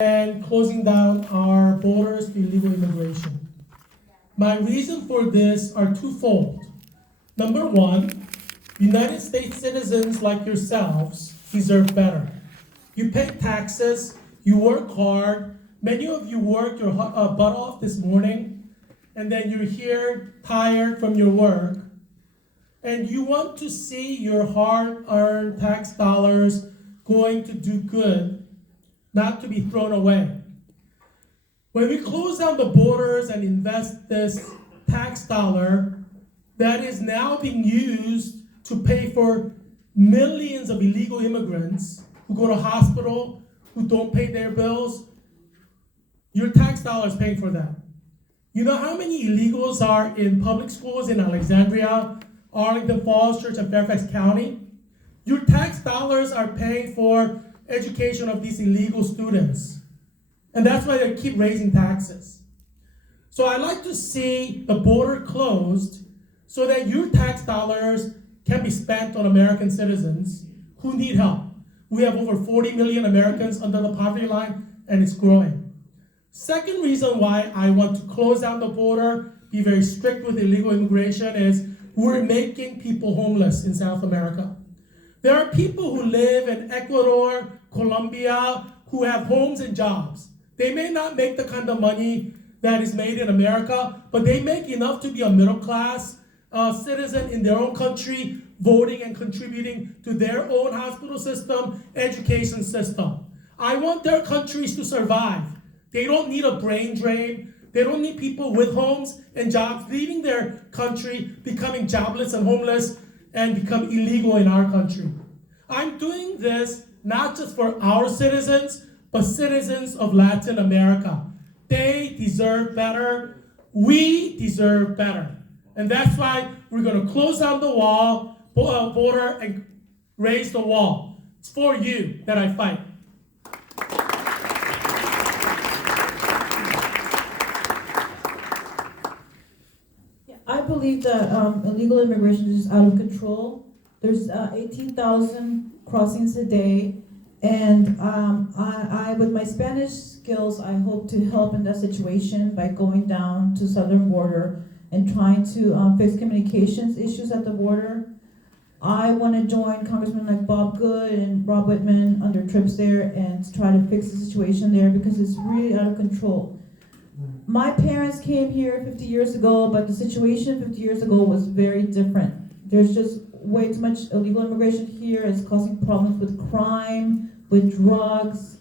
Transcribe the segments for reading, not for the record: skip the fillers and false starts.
and closing down our borders to illegal immigration. My reason for this are twofold. Number one, United States citizens like yourselves deserve better. You pay taxes, you work hard. Many of you worked your butt off this morning, and then you're here tired from your work, and you want to see your hard-earned tax dollars going to do good, not to be thrown away. When we close down the borders and invest this tax dollar that is now being used to pay for millions of illegal immigrants who go to hospital, who don't pay their bills, your tax dollar is paying for that. You know how many illegals are in public schools in Alexandria, Arlington, Falls Church, and Fairfax County? Your tax dollars are paying for education of these illegal students. And that's why they keep raising taxes. So I like to see the border closed so that your tax dollars can be spent on American citizens who need help. We have over 40 million Americans under the poverty line, and it's growing. Second reason why I want to close down the border, be very strict with illegal immigration, is we're making people homeless in South America. There are people who live in Ecuador, Colombia, who have homes and jobs. They may not make the kind of money that is made in America, but they make enough to be a middle-class citizen in their own country, voting and contributing to their own hospital system, education system. I want their countries to survive. They don't need a brain drain. They don't need people with homes and jobs leaving their country, becoming jobless and homeless, and become illegal in our country. I'm doing this not just for our citizens, but citizens of Latin America. They deserve better. We deserve better. And that's why we're going to close down the border and raise the wall. It's for you that I fight. I believe that illegal immigration is out of control. There's 18,000 crossings a day, and I, with my Spanish skills, I hope to help in that situation by going down to southern border and trying to fix communications issues at the border. I want to join Congressmen like Bob Good and Rob Whitman on their trips there and try to fix the situation there because it's really out of control. My parents came here 50 years ago, but the situation 50 years ago was very different. There's just way too much illegal immigration here. It's causing problems with crime, with drugs.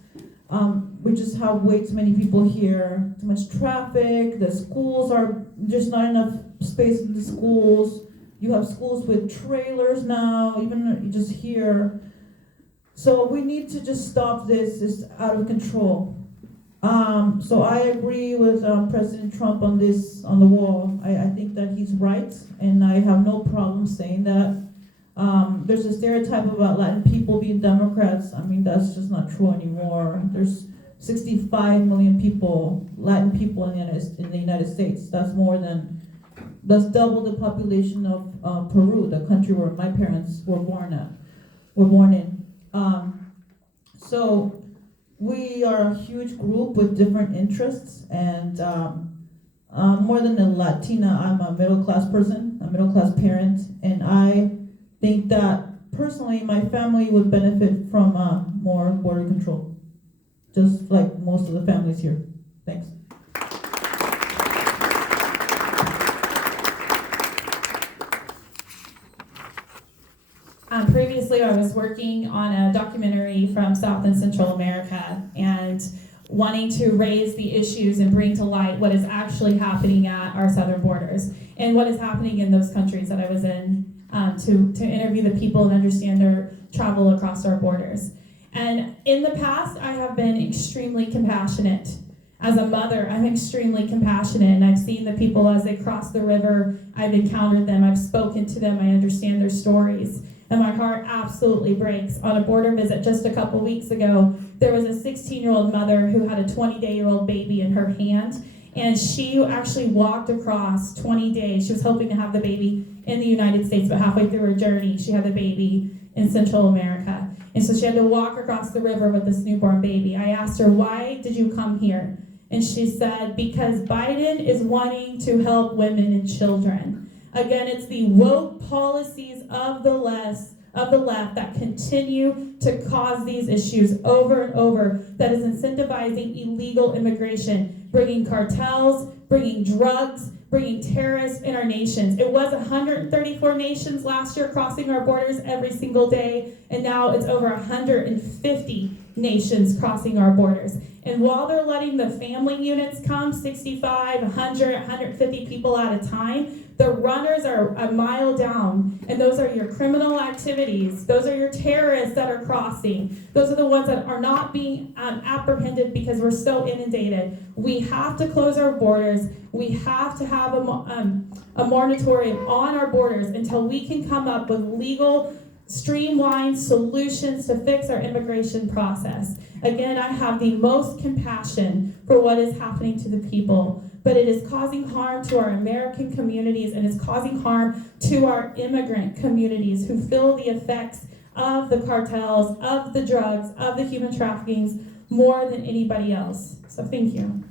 We just have way too many people here, too much traffic. The schools there's not enough space in the schools. You have schools with trailers now, even just here. So we need to just stop this. It's out of control. So I agree with President Trump on this, on the wall. I think that he's right, and I have no problem saying that. There's a stereotype about Latin people being Democrats. I mean, that's just not true anymore. There's 65 million people, Latin people in the United States. That's double the population of Peru, the country where my parents were born in. So we are a huge group with different interests, and more than a Latina, I'm a middle-class person, a middle-class parent, and I think that personally my family would benefit from more border control, just like most of the families here. Thanks. Previously, I was working on a documentary from South and Central America and wanting to raise the issues and bring to light what is actually happening at our southern borders and what is happening in those countries that I was in to interview the people and understand their travel across our borders. And in the past, I have been extremely compassionate. As a mother, I'm extremely compassionate, and I've seen the people as they cross the river. I've encountered them, I've spoken to them, I understand their stories. And my heart absolutely breaks. On a border visit just a couple weeks ago, there was a 16-year-old mother who had a 20-day-old baby in her hand, and she actually walked across 20 days. She was hoping to have the baby in the United States, but halfway through her journey, she had a baby in Central America. And so she had to walk across the river with this newborn baby. I asked her, why did you come here? And she said, because Biden is wanting to help women and children. Again, it's the woke policies of the left that continue to cause these issues over and over, that is incentivizing illegal immigration, bringing cartels, bringing drugs, bringing terrorists in our nations. It was 134 nations last year crossing our borders every single day, and now it's over 150 nations crossing our borders. And while they're letting the family units come, 65, 100, 150 people at a time, the runners are a mile down, and those are your criminal activities. Those are your terrorists that are crossing. Those are the ones that are not being apprehended because we're so inundated. We have to close our borders. We have to have a moratorium on our borders until we can come up with legal, streamlined solutions to fix our immigration process. Again, I have the most compassion for what is happening to the people, but it is causing harm to our American communities, and it's causing harm to our immigrant communities who feel the effects of the cartels, of the drugs, of the human traffickings more than anybody else. So thank you.